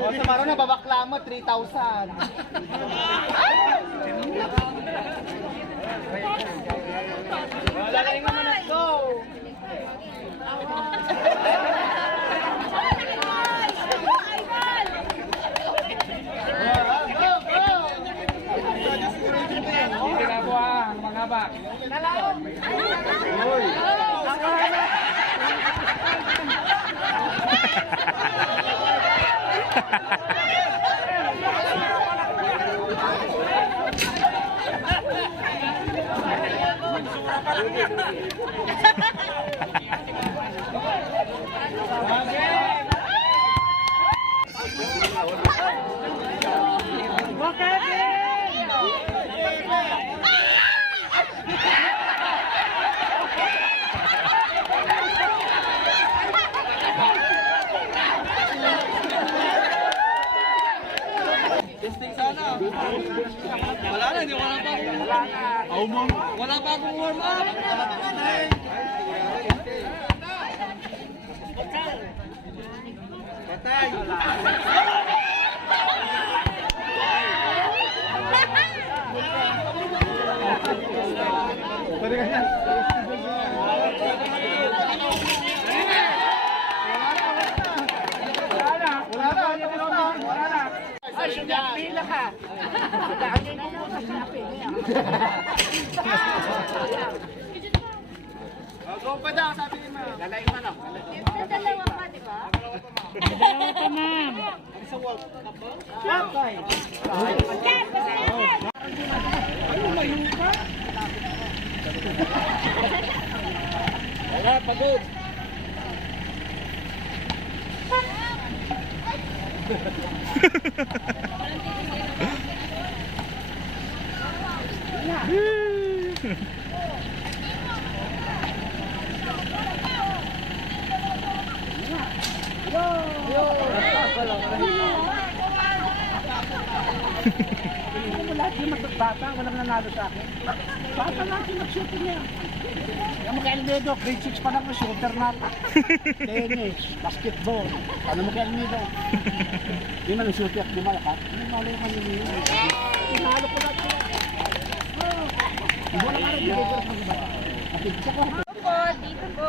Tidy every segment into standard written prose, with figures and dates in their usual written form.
O, sa maro na babakla mo, 3,000. Wala ka rin naman, let's go! Wala na, hindi wala pa. Wala pa akong warm up. Patay. Pwede ka yan. Pila ka. Dahil mo muna sa pila. Go pa daw, sabi ni Ma. Lalaing man ako. Dalawa pa, di ba? Dalawa pa, ma'am. Sa World Cup ba? Okay. Yan, basta yan. Wala, pagod. Lahat yung bata, walang nanalo sa akin. Bata lang yung nag-shooting niya. Yung mga Elmedo, grade 6 pa lang ang shooter na. Tennis, basketball. Ano mo kay Elmedo? Di man ang shooter, di malakas. Hindi malay man yun. Inalo ko lahat yun. Hindi mo na malay, hindi ko mag-iba. Nakikita ko. Po, dito po,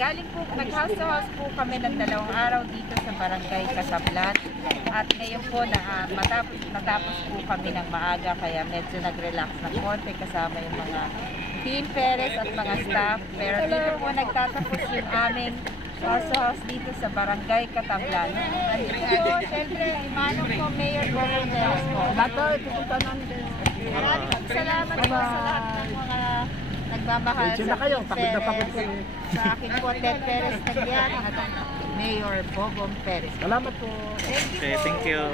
galing po, nag-house to house po kami ng 2 araw dito sa Barangay Casablan. At ngayon po, natapos po kami ng maaga, kaya medyo nag-relax ng konti kasama yung mga team Perez at mga staff. Pero dito po nagtatapos yung aming house to house dito sa Barangay Casablan. Dito po, siyempre, imanong po, Mayor Bobo Perez po. Lato, pupunta namin kayo. Maraming salamat po sa lahat ng mga nagmamahal Medyo na kayo, pagod na pagod Perez, kayo. sa akin po, Ted Perez Nagyan at Mayor Bobong Perez. Salamat po. Okay, thank you.